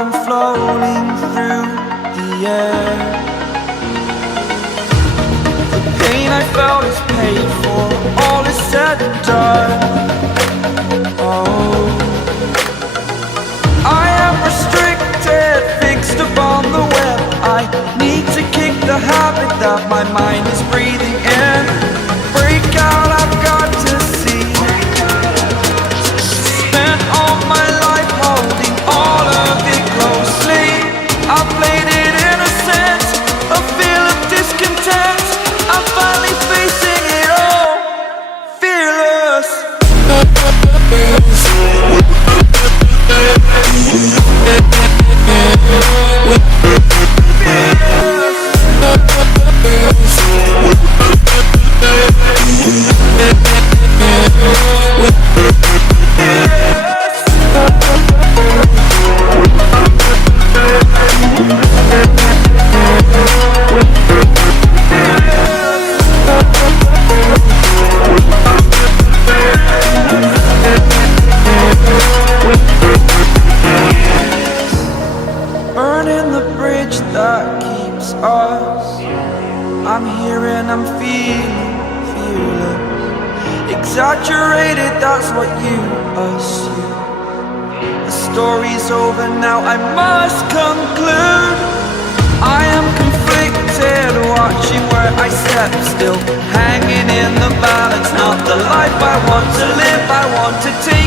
I'm floating through the air. The pain I felt is paid for, all is said and done. Oh, I am restricted, fixed upon the web. I need to kick the habit that my mind is breathing in. Break out, I've got to see. Spent all my life holding all of it closely. I played it innocent, a feel of discontent. I'm finally facing it all, fearless. Burning the bridge that keeps us. I'm here and I'm feeling fearless. Exaggerated, that's what you assume. The story's over now, I must conclude. I am conflicted, watching where I step still, hanging in the balance. Not the life I want to live, I want to take